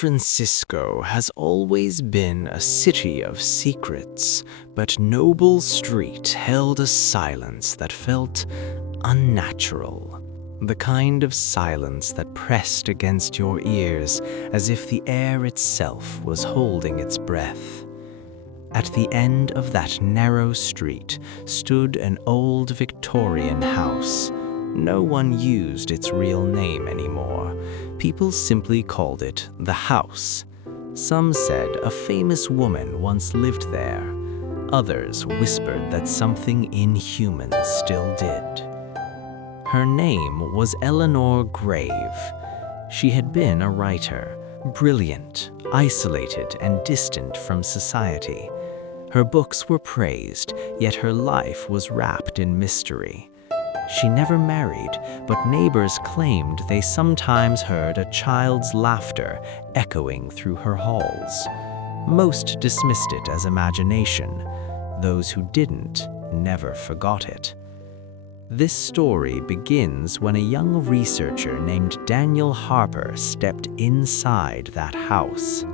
Francisco has always been a city of secrets, but Noble Street held a silence that felt unnatural. The kind of silence that pressed against your ears as if the air itself was holding its breath. At the end of that narrow street stood an old Victorian house. No one used its real name anymore. People simply called it the house. Some said a famous woman once lived there. Others whispered that something inhuman still did. Her name was Eleanor Grave. She had been a writer, brilliant, isolated, and distant from society. Her books were praised, yet her life was wrapped in mystery. She never married, but neighbors claimed they sometimes heard a child's laughter echoing through her halls. Most dismissed it as imagination. Those who didn't never forgot it. This story begins when a young researcher named Daniel Harper stepped inside that house.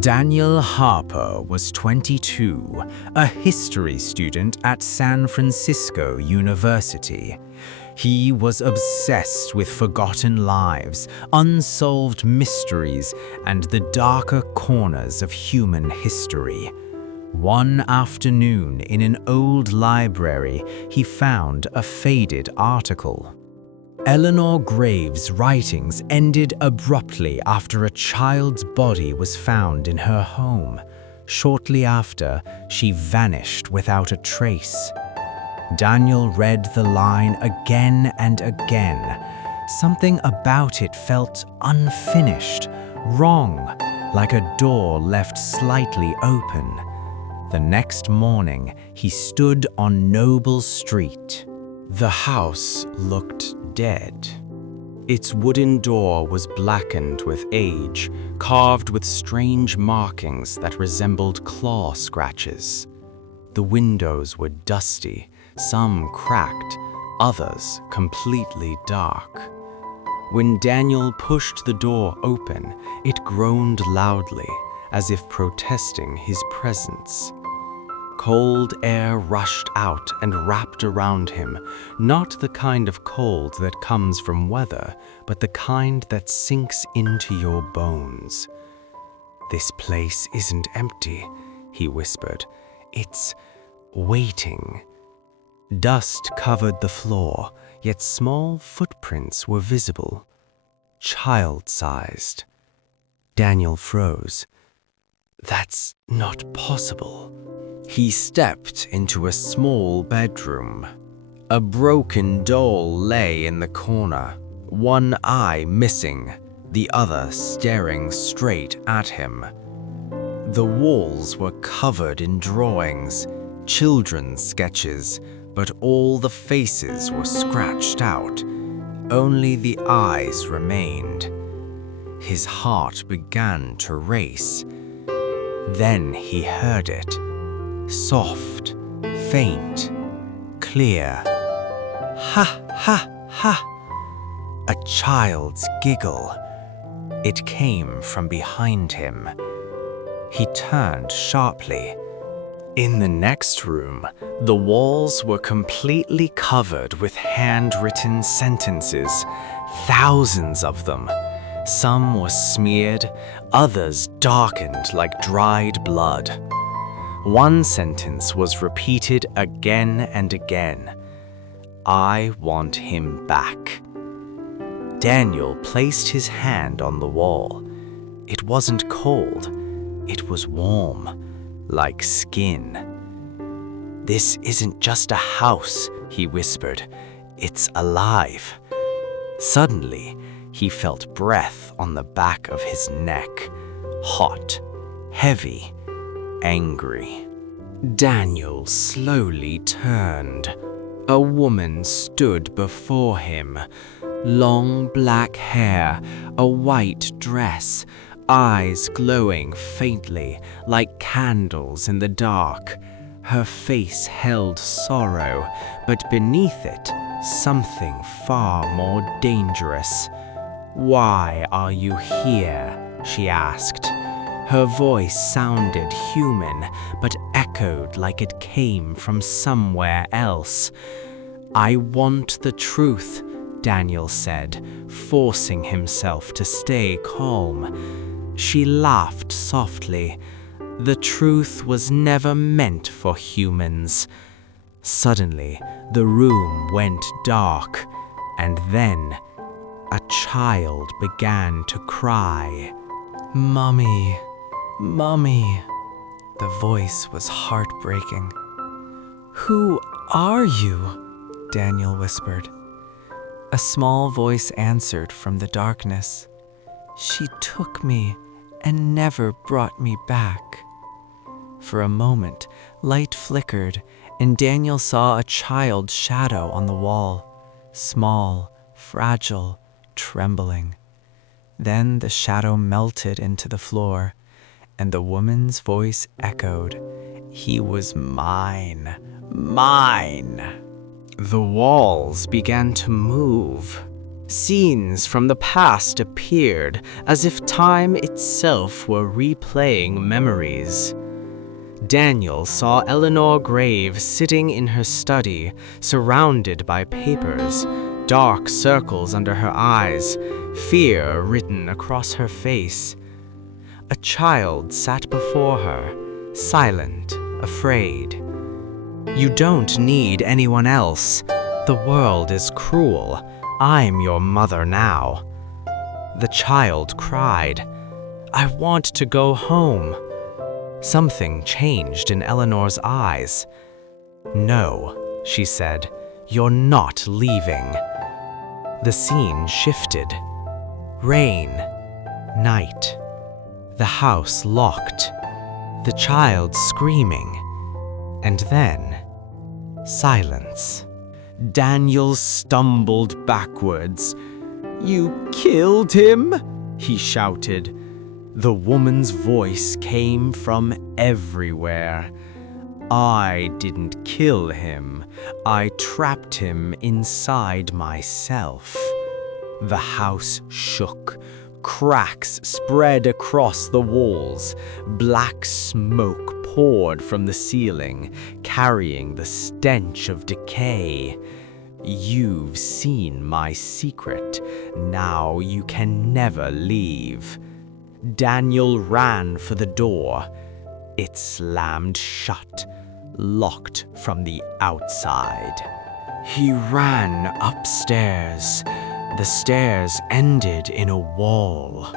Daniel Harper was 22, a history student at San Francisco University. He was obsessed with forgotten lives, unsolved mysteries, and the darker corners of human history. One afternoon in an old library, he found a faded article. Eleanor Grave's writings ended abruptly after a child's body was found in her home. Shortly after, she vanished without a trace. Daniel read the line again and again. Something about it felt unfinished, wrong, like a door left slightly open. The next morning, he stood on Noble Street. The house looked dead. Its wooden door was blackened with age, carved with strange markings that resembled claw scratches. The windows were dusty, some cracked, others completely dark. When Daniel pushed the door open, it groaned loudly, as if protesting his presence. Cold air rushed out and wrapped around him, not the kind of cold that comes from weather, but the kind that sinks into your bones. "This place isn't empty," he whispered. "It's waiting." Dust covered the floor, yet small footprints were visible, child-sized. Daniel froze. "That's not possible." He stepped into a small bedroom. A broken doll lay in the corner, one eye missing, the other staring straight at him. The walls were covered in drawings, children's sketches, but all the faces were scratched out. Only the eyes remained. His heart began to race. Then he heard it. Soft, faint, clear. Ha, ha, ha! A child's giggle. It came from behind him. He turned sharply. In the next room, the walls were completely covered with handwritten sentences, thousands of them. Some were smeared, others darkened like dried blood. One sentence was repeated again and again. "I want him back." Daniel placed his hand on the wall. It wasn't cold, it was warm, like skin. "This isn't just a house," he whispered. "It's alive." Suddenly, he felt breath on the back of his neck, hot, heavy, angry. Daniel slowly turned. A woman stood before him. Long black hair, a white dress, eyes glowing faintly like candles in the dark. Her face held sorrow, but beneath it, something far more dangerous. "Why are you here?" she asked. Her voice sounded human, but echoed like it came from somewhere else. "I want the truth," Daniel said, forcing himself to stay calm. She laughed softly. "The truth was never meant for humans." Suddenly, the room went dark, and then a child began to cry. "Mommy, Mommy." The voice was heartbreaking. "Who are you?" Daniel whispered. A small voice answered from the darkness. "She took me and never brought me back." For a moment, light flickered, and Daniel saw a child's shadow on the wall, small, fragile, trembling. Then the shadow melted into the floor, and the woman's voice echoed, "He was mine, mine." The walls began to move. Scenes from the past appeared, as if time itself were replaying memories. Daniel saw Eleanor Graves sitting in her study, surrounded by papers, dark circles under her eyes, fear written across her face. A child sat before her, silent, afraid. "You don't need anyone else. The world is cruel. I'm your mother now." The child cried, "I want to go home." Something changed in Eleanor's eyes. "No," she said, "you're not leaving." The scene shifted. Rain, night, the house locked, the child screaming, and then silence. Daniel stumbled backwards. "You killed him?" he shouted. The woman's voice came from everywhere. "I didn't kill him. I trapped him inside myself." The house shook. Cracks spread across the walls. Black smoke poured from the ceiling, carrying the stench of decay. "You've seen my secret. Now you can never leave." Daniel ran for the door. It slammed shut, locked from the outside. He ran upstairs. The stairs ended in a wall.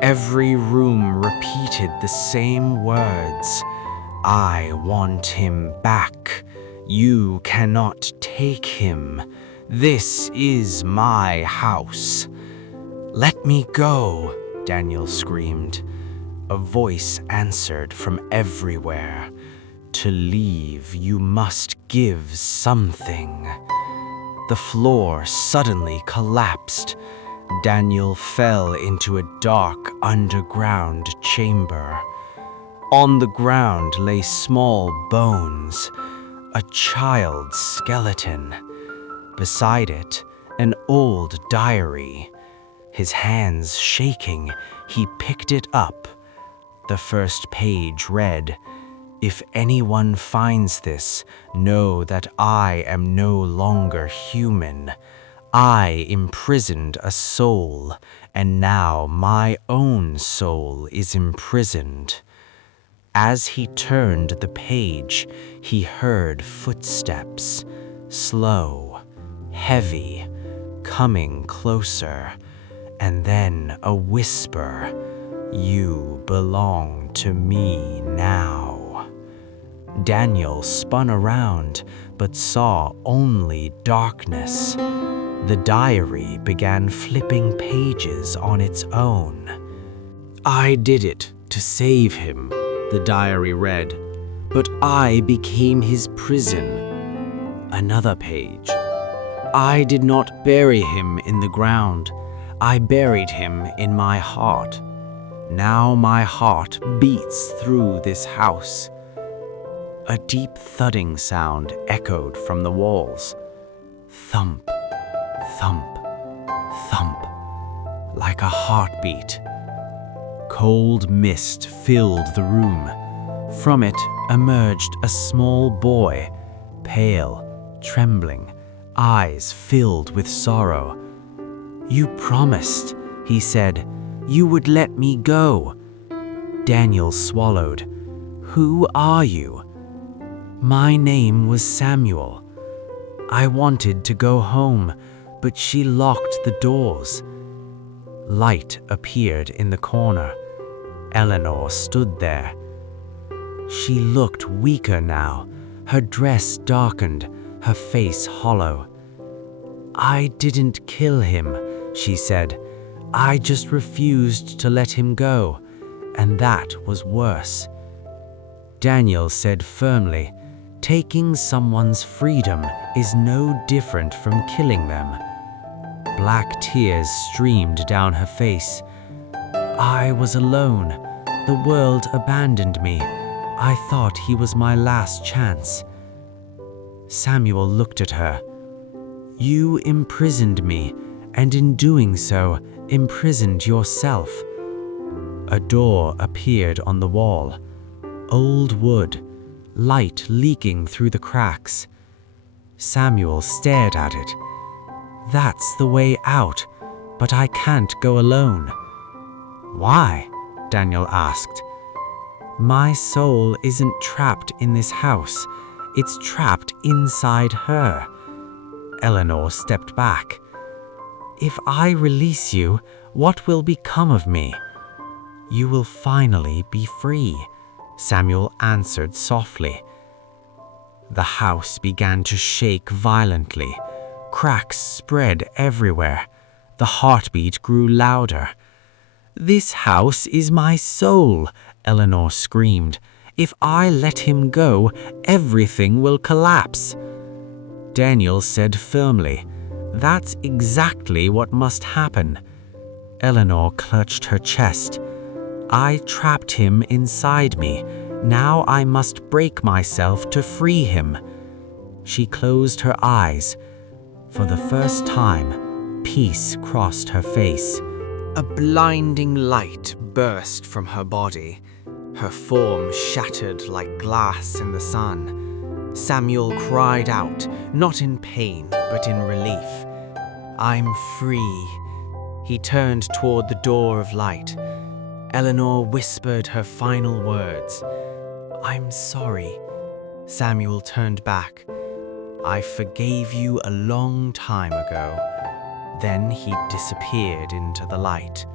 Every room repeated the same words. "I want him back. You cannot take him. This is my house." "Let me go," Daniel screamed. A voice answered from everywhere. "To leave, you must give something." The floor suddenly collapsed. Daniel fell into a dark underground chamber. On the ground lay small bones, a child's skeleton. Beside it, an old diary. His hands shaking, he picked it up. The first page read, "If anyone finds this, know that I am no longer human. I imprisoned a soul, and now my own soul is imprisoned." As he turned the page, he heard footsteps, slow, heavy, coming closer, and then a whisper, "You belong to me now." Daniel spun around, but saw only darkness. The diary began flipping pages on its own. "I did it to save him," the diary read, "but I became his prison." Another page. "I did not bury him in the ground. I buried him in my heart. Now my heart beats through this house." A deep thudding sound echoed from the walls. Thump, thump, thump, like a heartbeat. cold mist filled the room. From it emerged a small boy, pale, trembling, eyes filled with sorrow. "You promised," he said, "you would let me go." Daniel swallowed. "Who are you?" "My name was Samuel. I wanted to go home, but she locked the doors." Light appeared in the corner. Eleanor stood there. She looked weaker now, her dress darkened, her face hollow. "I didn't kill him," she said. "I just refused to let him go, and that was worse." Daniel said firmly, "Taking someone's freedom is no different from killing them." Black tears streamed down her face. "I was alone. The world abandoned me. I thought he was my last chance." Samuel looked at her. "You imprisoned me, and in doing so, imprisoned yourself." A door appeared on the wall. Old wood, light leaking through the cracks. Samuel stared at it. "That's the way out, but I can't go alone." "Why?" Daniel asked. "My soul isn't trapped in this house. It's trapped inside her." Eleanor stepped back. "If I release you, what will become of me?" "You will finally be free," Samuel answered softly. The house began to shake violently. Cracks spread everywhere. The heartbeat grew louder. "This house is my soul," Eleanor screamed. "If I let him go, everything will collapse." Daniel said firmly, "That's exactly what must happen." Eleanor clutched her chest. "I trapped him inside me. Now I must break myself to free him." She closed her eyes. For the first time, peace crossed her face. A blinding light burst from her body. Her form shattered like glass in the sun. Samuel cried out, not in pain, but in relief. "I'm free." He turned toward the door of light. Eleanor whispered her final words. "I'm sorry." Samuel turned back. "I forgave you a long time ago." Then he disappeared into the light.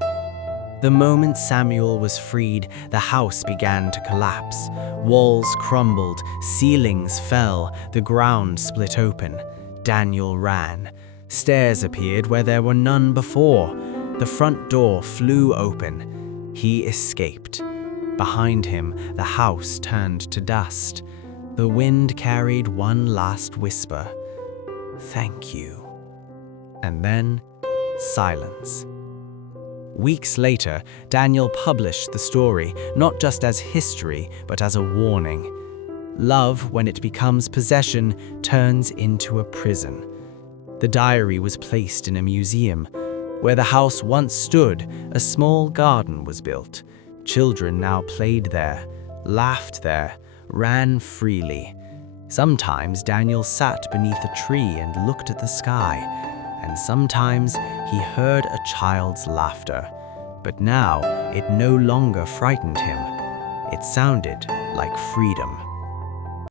The moment Samuel was freed, the house began to collapse. Walls crumbled, ceilings fell, the ground split open. Daniel ran. Stairs appeared where there were none before. The front door flew open. He escaped. Behind him, the house turned to dust. The wind carried one last whisper. "Thank you." And then, silence. Weeks later, Daniel published the story, not just as history, but as a warning. Love, when it becomes possession, turns into a prison. The diary was placed in a museum. Where the house once stood, a small garden was built. Children now played there, laughed there, ran freely. Sometimes Daniel sat beneath a tree and looked at the sky, and sometimes he heard a child's laughter. But now it no longer frightened him. It sounded like freedom.